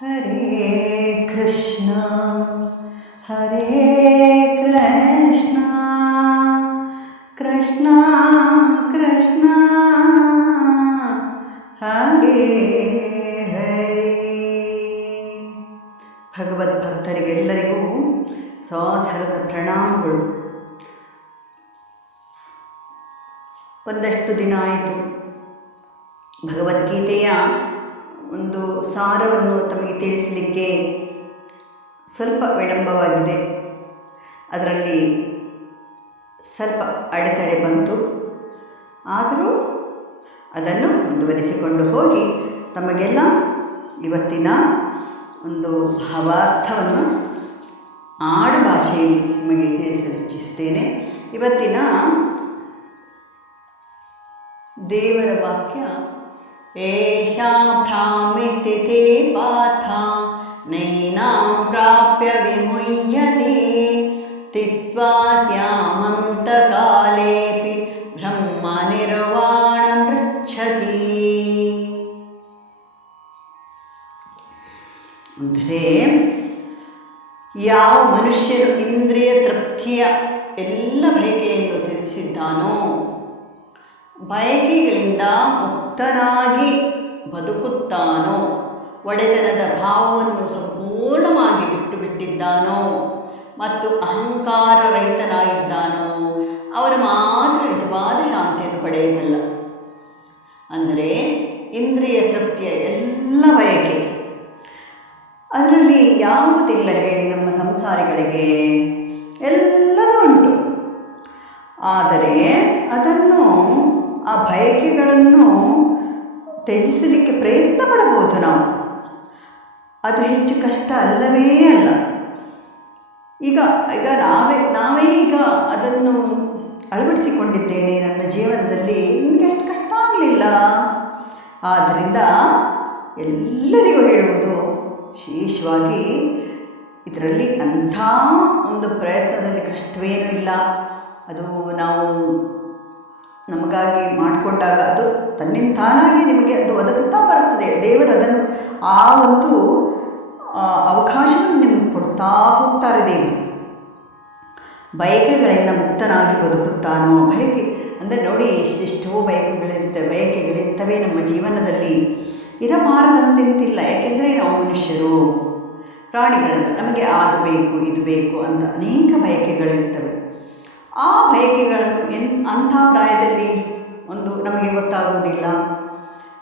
ಹರೇ ಕೃಷ್ಣ ಹರೇ ಕೃಷ್ಣ ಕೃಷ್ಣ ಕೃಷ್ಣ, ಹರೇ ಹರೇ. ಭಗವದ್ಭಕ್ತರಿಗೆಲ್ಲರಿಗೂ ಸಾಧಾರದ ಪ್ರಣಾಮಗಳು. ಒಂದಷ್ಟು ದಿನ ಆಯಿತು. ಭಗವದ್ಗೀತೆಯ ಒಂದು ಸಾರವನ್ನು ತಮಗೆ ತಿಳಿಸಲಿಕ್ಕೆ ಸ್ವಲ್ಪ ವಿಳಂಬವಾಗಿದೆ. ಅದರಲ್ಲಿ ಸ್ವಲ್ಪ ಅಡೆತಡೆ ಬಂತು. ಆದರೂ ಅದನ್ನು ಮುಂದುವರಿಸಿಕೊಂಡು ಹೋಗಿ ತಮಗೆಲ್ಲ ಇವತ್ತಿನ ಒಂದು ಭಾವಾರ್ಥವನ್ನು ಆಡುಭಾಷೆಯಲ್ಲಿ ನಿಮಗೆ ತಿಳಿಸಲು ಇಚ್ಛಿಸುತ್ತೇನೆ ಇವತ್ತಿನ ದೇವರ ವಾಕ್ಯ ಏಷಾ ಭ್ರಾಮಿ ಸ್ಥಿತಿ ಪಾಥ प्राप्य ಪ್ರಾಪ್ಯ स्थित्वा ಬ್ರಹ್ಮ ನಿರ್ವಾಣ ಪೃಚ್ಛತಿ ಅಂದರೆ ಯಾವ ಮನುಷ್ಯನು ಇಂದ್ರಿಯ ತೃಪ್ತಿಯ ಎಲ್ಲ ಬಯಕೆಯನ್ನು ತ್ಯಜಿಸಿದ್ದಾನೋ ಬಯಕೆಗಳಿಂದ ಮುಕ್ತನಾಗಿ ಬದುಕುತ್ತಾನೋ, ಒಡೆತನದ ಭಾವವನ್ನು ಸಂಪೂರ್ಣವಾಗಿ ಬಿಟ್ಟು ಬಿಟ್ಟಿದ್ದಾನೋ ಮತ್ತು ಅಹಂಕಾರ ರಹಿತನಾಗಿದ್ದಾನೋ ಅವನು ಮಾತ್ರ ನಿಜವಾದ ಶಾಂತಿಯನ್ನು ಪಡೆಯಬಲ್ಲ. ಅಂದರೆ ಇಂದ್ರಿಯ ತೃಪ್ತಿಯ ಎಲ್ಲ ಬಯಕೆ. ಅದರಲ್ಲಿ ಯಾವುದಿಲ್ಲ ಹೇಳಿ ನಮ್ಮ ಸಂಸಾರಿಗಳಿಗೆ. ಎಲ್ಲದೂ ಉಂಟು. ಆದರೆ ಅದನ್ನು, ಆ ಬಯಕೆಗಳನ್ನು ತ್ಯಜಿಸಲಿಕ್ಕೆ ಪ್ರಯತ್ನ ಪಡಬಹುದು ನಾವು. ಅದು ಹೆಚ್ಚು ಕಷ್ಟ ಅಲ್ಲವೇ ಅಲ್ಲ. ಈಗ ಈಗ ನಾವೇ ನಾವೇ ಈಗ ಅದನ್ನು ಅಳವಡಿಸಿಕೊಂಡಿದ್ದೇನೆ ನನ್ನ ಜೀವನದಲ್ಲಿ. ನನಗೆ ಅಷ್ಟು ಕಷ್ಟ ಆಗಲಿಲ್ಲ. ಆದ್ದರಿಂದ ಎಲ್ಲರಿಗೂ ಹೇಳುವುದು ವಿಶೇಷವಾಗಿ ಇದರಲ್ಲಿ ಅಂಥ ಒಂದು ಪ್ರಯತ್ನದಲ್ಲಿ ಕಷ್ಟವೇನೂ ಇಲ್ಲ. ಅದು ನಾವು ನಮಗಾಗಿ ಮಾಡಿಕೊಂಡಾಗ ಅದು ತನ್ನಿಂತಾನಾಗಿ ನಿಮಗೆ ಅದು ಒದಗುತ್ತಾ ಬರ್ತದೆ ದೇವರು ಅದನ್ನು ಆ ಒಂದು ಅವಕಾಶವನ್ನು ನಿಮಗೆ ಕೊಡ್ತಾ ಹೋಗ್ತಾರೆ ದೇವರು ಬಯಕೆಗಳಿಂದ ಮುಕ್ತನಾಗಿ ಬದುಕುತ್ತಾನೋ? ಬಯಕೆ ಅಂದರೆ ನೋಡಿ ಎಷ್ಟೆಷ್ಟೋ ಬಯಕೆಗಳಿರುತ್ತೆ. ಬಯಕೆಗಳಿರ್ತವೆ ನಮ್ಮ ಜೀವನದಲ್ಲಿ. ಇರಬಾರದಂತೆಂತಿಲ್ಲ ಯಾಕೆಂದರೆ ನಾವು ಮನುಷ್ಯರು. ಪ್ರಾಣಿಗಳನ್ನು ನಮಗೆ ಅದು ಬೇಕು, ಇದು ಬೇಕು ಅಂತ ಅನೇಕ ಬಯಕೆಗಳಿರ್ತವೆ. ಆ ಬಯಕೆಗಳನ್ನು ಎನ್, ಅಂಥ ಪ್ರಾಯದಲ್ಲಿ ಒಂದು ನಮಗೆ ಗೊತ್ತಾಗುವುದಿಲ್ಲ.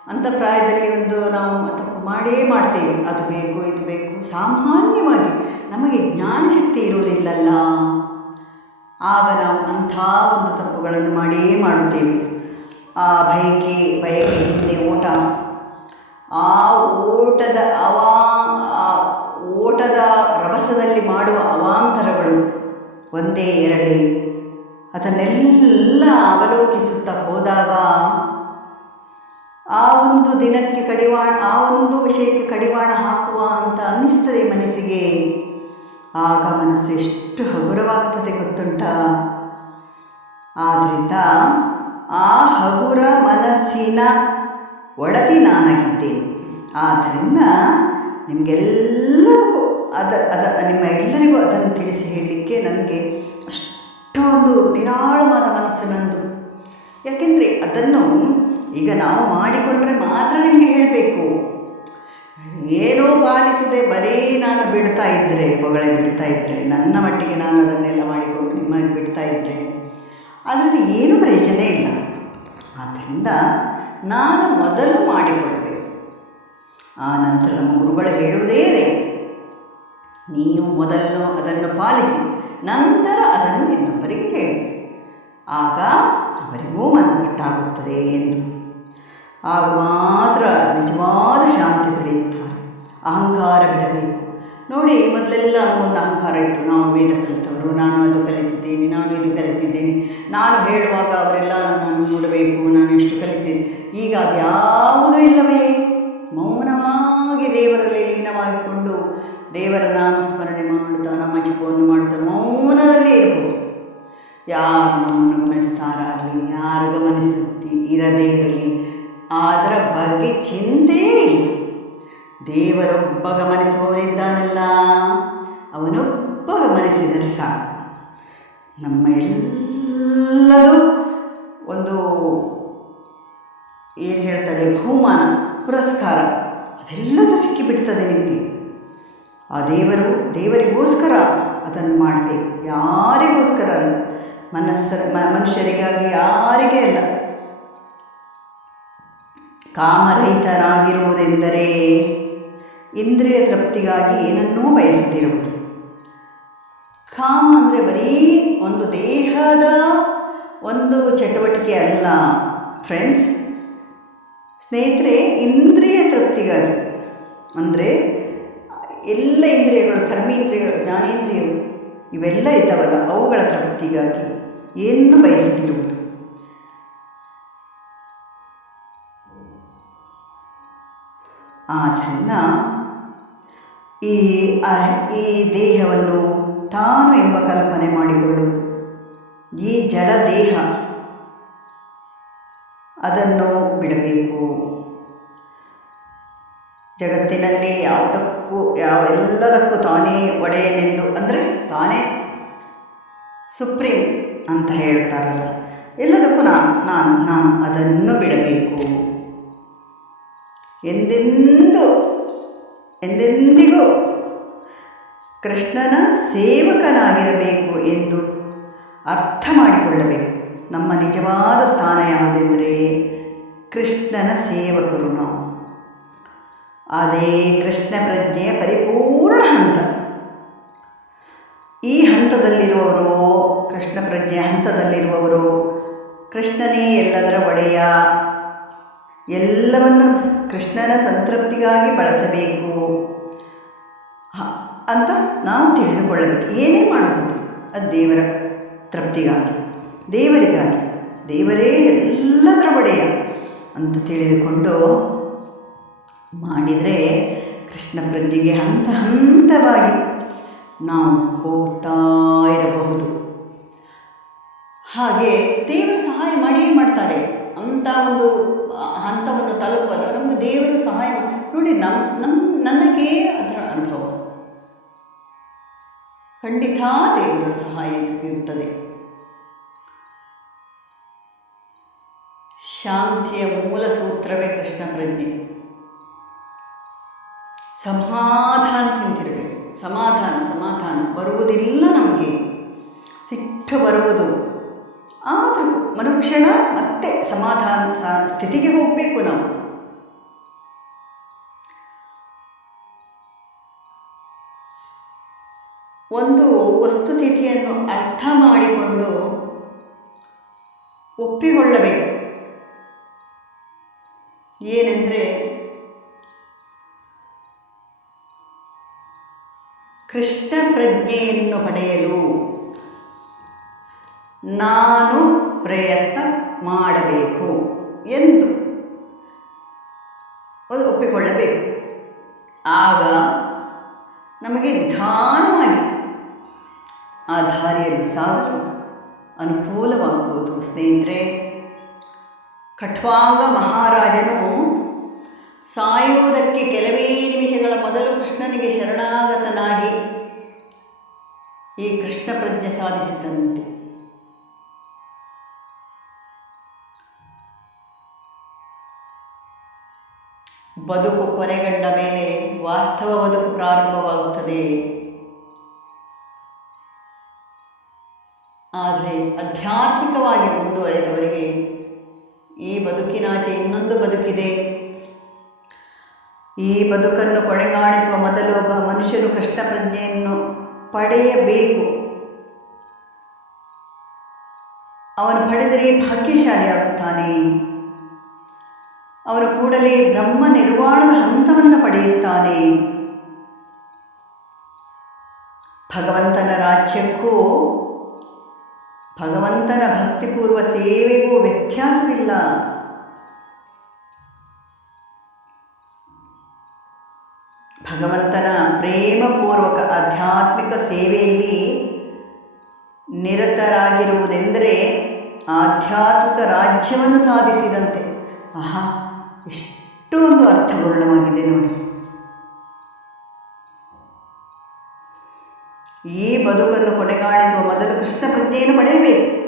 ಅಂಥ ಪ್ರಾಯದಲ್ಲಿ ಒಂದು ನಾವು ತಪ್ಪು ಮಾಡೇ ಮಾಡ್ತೇವೆ. ಅದು ಬೇಕು, ಇದು ಬೇಕು. ಸಾಮಾನ್ಯವಾಗಿ ನಮಗೆ ಜ್ಞಾನಶಕ್ತಿ ಇರುವುದಿಲ್ಲಲ್ಲ. ಆಗ ನಾವು ಅಂಥ ಒಂದು ತಪ್ಪುಗಳನ್ನು ಮಾಡೇ ಮಾಡುತ್ತೇವೆ. ಆ ಬಯಕೆ ಬಯಕೆ ಹಿಂದೆ ಓಟ. ಆ ಓಟದ ಅವಾ ಓಟದ ರಭಸದಲ್ಲಿ ಮಾಡುವ ಅವಾಂತರಗಳು ಒಂದೇ, ಎರಡೇ. ಅದನ್ನೆಲ್ಲ ಅವಲೋಕಿಸುತ್ತಾ ಹೋದಾಗ ಆ ಒಂದು ದಿನಕ್ಕೆ ಕಡಿವಾಣ, ಆ ಒಂದು ವಿಷಯಕ್ಕೆ ಕಡಿವಾಣ ಹಾಕುವ ಅಂತ ಅನ್ನಿಸ್ತದೆ ಮನಸ್ಸಿಗೆ. ಆಗ ಮನಸ್ಸು ಎಷ್ಟು ಹಗುರವಾಗ್ತದೆ ಗೊತ್ತುಂಟ? ಆದ್ದರಿಂದ ಆ ಹಗುರ ಮನಸ್ಸಿನ ಒಡತಿ ನಾನಾಗಿದ್ದೇನೆ. ಆದ್ದರಿಂದ ನಿಮಗೆಲ್ಲರಿಗೂ ಅದ ಅದ, ನಿಮ್ಮ ಎಲ್ಲರಿಗೂ ಅದನ್ನು ತಿಳಿಸಿ ಹೇಳಲಿಕ್ಕೆ ನನಗೆ ಅಷ್ಟೊಂದು ನಿರಾಳವಾದ ಮನಸ್ಸು ನಂದು. ಯಾಕೆಂದರೆ ಅದನ್ನು ಈಗ ನಾವು ಮಾಡಿಕೊಂಡ್ರೆ ಮಾತ್ರ ನಿಮಗೆ ಹೇಳಬೇಕು. ಏನೋ ಪಾಲಿಸದೆ ಬರೀ ನಾನು ಬಿಡ್ತಾ ಇದ್ದರೆ ಬೊಗಳೆ ಬಿಡ್ತಾ ಇದ್ದರೆ ನನ್ನ ಮಟ್ಟಿಗೆ ನಾನು ಅದನ್ನೆಲ್ಲ ಮಾಡಿಕೊಂಡು ನಿಮ್ಮಾಗಿ ಬಿಡ್ತಾ ಇದ್ದರೆ ಅದರಲ್ಲಿ ಏನೂ ಪ್ರಯೋಜನ ಇಲ್ಲ. ಆದ್ದರಿಂದ ನಾನು ಮೊದಲು ಮಾಡಿಕೊಳ್ಬೇಕು ಆ ನಂತರ ನಮ್ಮ ಗುರುಗಳು ಹೇಳುವುದೇ ಇದೆ. ನೀವು ಮೊದಲು ಅದನ್ನು ಪಾಲಿಸಿ ನಂತರ ಅದನ್ನು ಇನ್ನೊಬ್ಬರಿಗೆ ಹೇಳಿ. ಆಗ ಅವರಿಗೂ ಮನದಟ್ಟಾಗುತ್ತದೆ ಎಂದು. ಆಗ ಮಾತ್ರ ನಿಜವಾದ ಶಾಂತಿ ಪಡೆಯುತ್ತಾರೆ ಅಹಂಕಾರ ಬಿಡಬೇಕು. ನೋಡಿ, ಮೊದಲೆಲ್ಲ ನಮಗೊಂದು ಅಹಂಕಾರ ಇತ್ತು. ನಾವು ವೇದ ಕಲಿತವರು ನಾನು ಅದು ಕಲಿತಿದ್ದೇನೆ, ನಾನು ಇದು ಕಲಿತಿದ್ದೇನೆ. ನಾನು ಹೇಳುವಾಗ ಅವರೆಲ್ಲ ನನ್ನನ್ನು ನೋಡಬೇಕು, ನಾನು ಎಷ್ಟು ಕಲಿತೇನೆ ಈಗ ಅದು ಯಾವುದೂ ಇಲ್ಲವೇ? ಮೌನವಾಗಿ ದೇವರಲ್ಲಿ ಲೀನವಾಗಿಕೊಂಡು ದೇವರ ನಾಮ ಸ್ಮರಣೆ ಮಾಡುತ್ತಾ, ನಮ್ಮ ಜಪವನ್ನು ಮಾಡುತ್ತಾ, ಮೌನದಲ್ಲಿ ಇರ್ಬೋದು ಯಾರು ನಮ್ಮನ್ನು ಗಮನಿಸ್ತಾರಾಗಲಿ, ಯಾರು ಗಮನಿಸುತ್ತಿ ಇರದೇ ಇರಲಿ, ಅದರ ಬಗ್ಗೆ ಚಿಂತೆ ಇಲ್ಲ. ದೇವರೊಬ್ಬ ಗಮನಿಸುವವನಿದ್ದಾನಲ್ಲ, ಅವನೊಬ್ಬ ಗಮನಿಸಿದರೆ ಸಾಕು. ನಮ್ಮ ಎಲ್ಲದೂ ಒಂದು, ಏನು ಹೇಳ್ತಾರೆ, ಬಹುಮಾನ, ಪುರಸ್ಕಾರ, ಅದೆಲ್ಲದೂ ಸಿಕ್ಕಿಬಿಡ್ತದೆ ನಿಮಗೆ. ಆ ದೇವರು, ದೇವರಿಗೋಸ್ಕರ ಅದನ್ನು ಮಾಡಬೇಕು. ಯಾರಿಗೋಸ್ಕರ ಅಲ್ಲ? ಮನಸ್ಸರ ಮನುಷ್ಯರಿಗಾಗಿ ಯಾರಿಗೇ ಅಲ್ಲ? ಕಾಮರಹಿತರಾಗಿರುವುದೆಂದರೆ ಇಂದ್ರಿಯ ತೃಪ್ತಿಗಾಗಿ ಏನನ್ನೂ ಬಯಸುತ್ತಿರುವುದು ಕಾಮ ಅಂದರೆ ಬರೀ ಒಂದು ದೇಹದ ಒಂದು ಚಟುವಟಿಕೆ ಅಲ್ಲ ಫ್ರೆಂಡ್ಸ್ ಸ್ನೇಹಿತರೆ, ಇಂದ್ರಿಯ ತೃಪ್ತಿಗಾಗಿ. ಅಂದರೆ ಎಲ್ಲ ಇಂದ್ರಿಯಗಳು, ಕರ್ಮೇಂದ್ರಿಯಗಳು, ಜ್ಞಾನೇಂದ್ರಿಯಗಳು, ಇವೆಲ್ಲ ಇದ್ದಾವಲ್ಲ, ಅವುಗಳ ತೃಪ್ತಿಗಾಗಿ ಏನು ಬಯಸುತ್ತಿರುವುದು? ಆದ್ದರಿಂದ ಈ ಈ ದೇಹವನ್ನು ತಾನು ಎಂಬ ಕಲ್ಪನೆ ಮಾಡಿಕೊಳ್ಳುವುದು. ಈ ಜಡ ದೇಹ ಅದನ್ನು ಬಿಡಬೇಕು. ಜಗತ್ತಿನಲ್ಲಿ ಯಾವುದಕ್ಕೂ ಯಾವ ಎಲ್ಲದಕ್ಕೂ ತಾನೇ ಒಡೆಯನೆಂದು ಅಂದರೆ ತಾನೇ ಸುಪ್ರೀಂ ಅಂತ ಹೇಳ್ತಾರಲ್ಲ. ಎಲ್ಲದಕ್ಕೂ ನಾನು ನಾನು ನಾನು ಅದನ್ನು ಬಿಡಬೇಕು. ಎಂದೆಂದು, ಎಂದೆಂದಿಗೂ ಕೃಷ್ಣನ ಸೇವಕನಾಗಿರಬೇಕು ಎಂದು ಅರ್ಥ ಮಾಡಿಕೊಳ್ಳಬೇಕು. ನಮ್ಮ ನಿಜವಾದ ಸ್ಥಾನ ಯಾವುದೆಂದರೆ ಕೃಷ್ಣನ ಸೇವಕರು ನಾವು. ಅದೇ ಕೃಷ್ಣ ಪ್ರಜ್ಞೆಯ ಪರಿಪೂರ್ಣ ಹಂತ. ಈ ಹಂತದಲ್ಲಿರುವವರು ಕೃಷ್ಣ ಪ್ರಜ್ಞೆಯ ಹಂತದಲ್ಲಿರುವವರು ಕೃಷ್ಣನೇ ಎಲ್ಲದರ ಒಡೆಯ. ಎಲ್ಲವನ್ನು ಕೃಷ್ಣನ ಸಂತೃಪ್ತಿಗಾಗಿ ಬಳಸಬೇಕು. ಅಂತ ನಾವು ತಿಳಿದುಕೊಳ್ಳಬೇಕು. ಏನೇ ಮಾಡುವುದು ಅದು ದೇವರ ತೃಪ್ತಿಗಾಗಿ, ದೇವರಿಗಾಗಿ. ದೇವರೇ ಎಲ್ಲದರ ಒಡೆಯ ಅಂತ ತಿಳಿದುಕೊಂಡು ಮಾಡಿದರೆ ಕೃಷ್ಣ ಪ್ರಜ್ಞೆಗೆ ಹಂತ ಹಂತವಾಗಿ ನಾವು ಹೋಗ್ತಾ ಇರಬಹುದು. ಹಾಗೆ ದೇವರು ಸಹಾಯ ಮಾಡಿಯೇ ಮಾಡ್ತಾರೆ. ಅಂಥ ಒಂದು ಹಂತವನ್ನು ತಲುಪಲು ನಮಗೆ ದೇವರು ಸಹಾಯ ಮಾಡಿ ನೋಡಿ ನಮ್ಮ ನಮ್ಮ ನನಗೆ ಅದರ ಅನುಭವ. ಖಂಡಿತ ದೇವರ ಸಹಾಯ ಇರುತ್ತದೆ. ಶಾಂತಿಯ ಮೂಲ ಸೂತ್ರವೇ ಕೃಷ್ಣ ಪ್ರಜ್ಞೆ. ಸಮಾಧಾನದಿಂದಿರಬೇಕು ಸಮಾಧಾನ ಸಮಾಧಾನ. ಬರುವುದಿಲ್ಲ ನಮಗೆ. ಸಿಟ್ಟು ಬರುವುದು. ಆದರೂ ಮನುಕ್ಷಣ ಮತ್ತೆ ಸಮಾಧಾನ ಸ್ಥಿತಿಗೆ ಹೋಗಬೇಕು ನಾವು. ಒಂದು ವಸ್ತುತಿಥಿಯನ್ನು ಅರ್ಥ ಮಾಡಿಕೊಂಡು ಒಪ್ಪಿಕೊಳ್ಳಬೇಕು. ಏನೆಂದರೆ ಕೃಷ್ಣ ಪ್ರಜ್ಞೆಯನ್ನು ಪಡೆಯಲು ನಾನು ಪ್ರಯತ್ನ ಮಾಡಬೇಕು ಎಂದು ಒಪ್ಪಿಕೊಳ್ಳಬೇಕು. ಆಗ ನಮಗೆ ನಿಧಾನವಾಗಿ ಆ ದಾರಿಯಲ್ಲಿ ಸಾಗಲು ಅನುಕೂಲವಾಗುವುದು. ಸ್ನೇಹಿತರೆ, ಕಠ್ವಾಗ ಮಹಾರಾಜನು ಸಾಯುವುದಕ್ಕೆ ಕೆಲವೇ ನಿಮಿಷಗಳ ಮೊದಲು ಕೃಷ್ಣನಿಗೆ ಶರಣಾಗತನಾಗಿ ಈ ಕೃಷ್ಣ ಪ್ರಜ್ಞೆ ಸಾಧಿಸಿದಂತೆ. ಬದುಕು ಕೊನೆಗಂಡ ಮೇಲೆ ವಾಸ್ತವ ಬದುಕು ಪ್ರಾರಂಭವಾಗುತ್ತದೆ. ಆದರೆ ಆಧ್ಯಾತ್ಮಿಕವಾಗಿ ಮುಂದುವರೆದವರಿಗೆ ಈ ಬದುಕಿನಾಚೆ ಇನ್ನೊಂದು ಬದುಕಿದೆ. ಈ ಬದುಕನ್ನು ಕೊನೆಗಾಣಿಸುವ ಮೊದಲು ಒಬ್ಬ ಮನುಷ್ಯನು ಕೃಷ್ಣ ಪ್ರಜ್ಞೆಯನ್ನು ಪಡೆಯಬೇಕು. ಅವನು ಪಡೆದರೆ ಭಾಗ್ಯಶಾಲಿಯಾಗುತ್ತಾನೆ. ಅವನು ಕೂಡಲೇ ಬ್ರಹ್ಮ ನಿರ್ವಾಣದ ಹಂತವನ್ನು ಪಡೆಯುತ್ತಾನೆ. ಭಗವಂತನ ರಾಜ್ಯಕ್ಕೂ, ಭಗವಂತನ ಭಕ್ತಿಪೂರ್ವ ಸೇವೆಗೂ ವ್ಯತ್ಯಾಸವಿಲ್ಲ. ಪ್ರೇಮಪೂರ್ವಕ ಆಧ್ಯಾತ್ಮಿಕ ಸೇವೆಯಲ್ಲಿ ನಿರತರಾಗಿರುವುದೆಂದರೆ ಆಧ್ಯಾತ್ಮಿಕ ರಾಜ್ಯವನ್ನು ಸಾಧಿಸಿದಂತೆ. ಆಹಾ ಎಷ್ಟು ಒಂದು ಅರ್ಥಪೂರ್ಣವಾಗಿದೆ ನೋಡಿ. ಈ ಬದುಕನ್ನು ಕೊನೆಗಾಣಿಸುವ ಮೊದಲು ಕೃಷ್ಣ ಪ್ರಜ್ಞೆಯನ್ನು ಪಡೆಯಬೇಕು.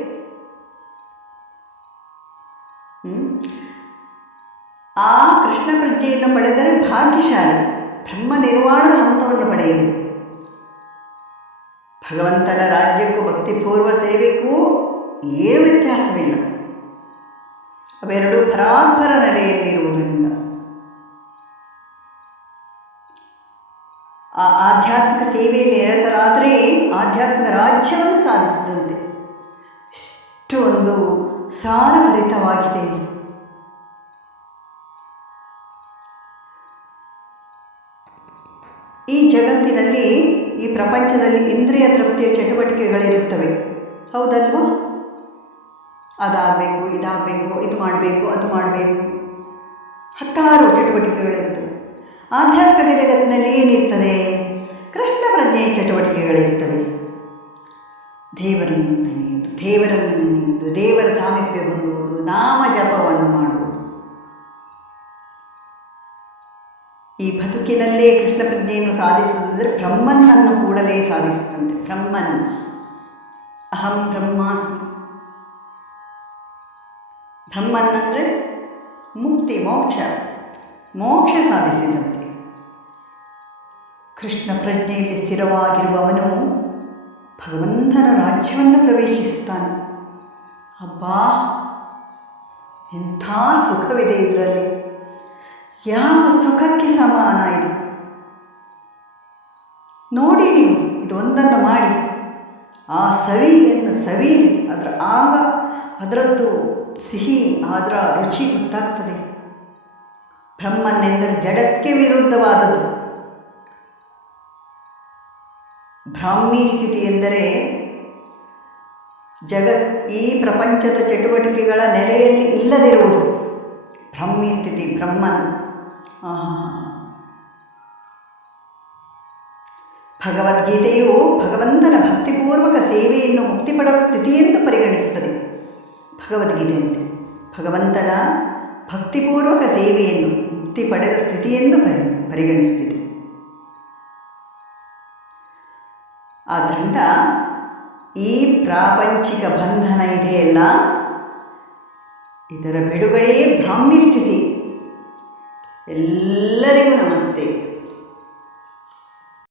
ಆ ಕೃಷ್ಣ ಪ್ರಜ್ಞೆಯನ್ನು ಪಡೆದರೆ ಭಾಗ್ಯಶಾಲಿ. ಬ್ರಹ್ಮ ನಿರ್ವಾಣದ ಹಂತವನ್ನು ಪಡೆಯುವುದು ಭಗವಂತನ ರಾಜ್ಯಕ್ಕೂ ಭಕ್ತಿಪೂರ್ವ ಸೇವೆಗೂ ಏನು ವ್ಯತ್ಯಾಸವಿಲ್ಲ. ಅವೆರಡೂ ಪರಾತ್ಪರ ನೆಲೆಯಲ್ಲಿರುವುದರಿಂದ. ಆ ಆಧ್ಯಾತ್ಮಿಕ ಸೇವೆಯಲ್ಲಿ ನಿರತರಾದರೆ ಆಧ್ಯಾತ್ಮಿಕ ರಾಜ್ಯವನ್ನು ಸಾಧಿಸಿದಂತೆ ಇಷ್ಟು ಒಂದು ಸಾರಭರಿತವಾಗಿದೆ. ಈ ಜಗತ್ತಿನಲ್ಲಿ, ಈ ಪ್ರಪಂಚದಲ್ಲಿ ಇಂದ್ರಿಯ ತೃಪ್ತಿಯ ಚಟುವಟಿಕೆಗಳಿರುತ್ತವೆ. ಹೌದಲ್ವಾ? ಅದಾಗಬೇಕು, ಇದಾಗಬೇಕು, ಇದು ಮಾಡಬೇಕು, ಅದು ಮಾಡಬೇಕು. ಹತ್ತಾರು ಚಟುವಟಿಕೆಗಳಿರ್ತವೆ ಆಧ್ಯಾತ್ಮಿಕ ಜಗತ್ತಿನಲ್ಲಿ ಏನಿರ್ತದೆ? ಕೃಷ್ಣ ಪ್ರಜ್ಞೆಯ ಚಟುವಟಿಕೆಗಳಿರ್ತವೆ. ದೇವರನ್ನು ನೆನೆಯುವುದು ದೇವರನ್ನು ನೆನೆಯುವುದು ದೇವರ ಸಾಮೀಪ್ಯ ಹೊಂದುವುದು, ನಾಮ ಈ ಬದುಕಿನಲ್ಲೇ ಕೃಷ್ಣ ಪ್ರಜ್ಞೆಯನ್ನು ಸಾಧಿಸುವುದಂದರೆ ಬ್ರಹ್ಮನ್ನನ್ನು ಕೂಡಲೇ ಸಾಧಿಸುತ್ತಂತೆ. ಬ್ರಹ್ಮನ್. ಅಹಂ ಬ್ರಹ್ಮಾಸ್ಮಿ. ಬ್ರಹ್ಮನ್ ಅಂದರೆ ಮುಕ್ತಿ, ಮೋಕ್ಷ. ಮೋಕ್ಷ ಸಾಧಿಸಿದಂತೆ. ಕೃಷ್ಣ ಪ್ರಜ್ಞೆಯಲ್ಲಿ ಸ್ಥಿರವಾಗಿರುವವನು ಭಗವಂತನ ರಾಜ್ಯವನ್ನು ಪ್ರವೇಶಿಸುತ್ತಾನೆ. ಅಬ್ಬಾ! ಎಂಥ ಸುಖವಿದೆ ಇದರಲ್ಲಿ. ಯಾವ ಸುಖಕ್ಕೆ ಸಮಾನ ಇದು? ನೋಡಿ ನೀವು, ಇದೊಂದನ್ನು ಮಾಡಿ. ಆ ಸವಿಯನ್ನು ಸವಿಯಿರಿ ಅದರ ಆಗ ಅದರದ್ದು ಸಿಹಿ, ಅದರ ರುಚಿ ಗೊತ್ತಾಗ್ತದೆ. ಬ್ರಹ್ಮನೆಂದರೆ ಜಡಕ್ಕೆ ವಿರುದ್ಧವಾದದ್ದು. ಬ್ರಾಹ್ಮಿ ಸ್ಥಿತಿ ಎಂದರೆ ಜಗತ್ ಈ ಪ್ರಪಂಚದ ಚಟುವಟಿಕೆಗಳ ನೆಲೆಯಲ್ಲಿ ಇಲ್ಲದಿರುವುದು. ಬ್ರಹ್ಮಿ ಸ್ಥಿತಿ ಬ್ರಹ್ಮನ್. ಆಹಾ. ಭಗವದ್ಗೀತೆಯು ಭಗವಂತನ ಭಕ್ತಿಪೂರ್ವಕ ಸೇವೆಯನ್ನು ಮುಕ್ತಿ ಪಡೆದ ಸ್ಥಿತಿಯೆಂದು ಪರಿಗಣಿಸುತ್ತದೆ. ಭಗವದ್ಗೀತೆಯಂತೆ ಭಗವಂತನ ಭಕ್ತಿಪೂರ್ವಕ ಸೇವೆಯನ್ನು ಮುಕ್ತಿ ಪಡೆದ ಸ್ಥಿತಿಯೆಂದು ಪರಿ, ಪರಿಗಣಿಸುತ್ತಿದೆ. ಆದ್ದರಿಂದ ಈ ಪ್ರಾಪಂಚಿಕ ಬಂಧನ ಇದೆಯಲ್ಲ? ಇದರ ಬಿಡುಗಡೆಯೇ ಬ್ರಾಹ್ಮಿ ಸ್ಥಿತಿ. ಎಲ್ಲರಿಗೂ ನಮಸ್ತೆ.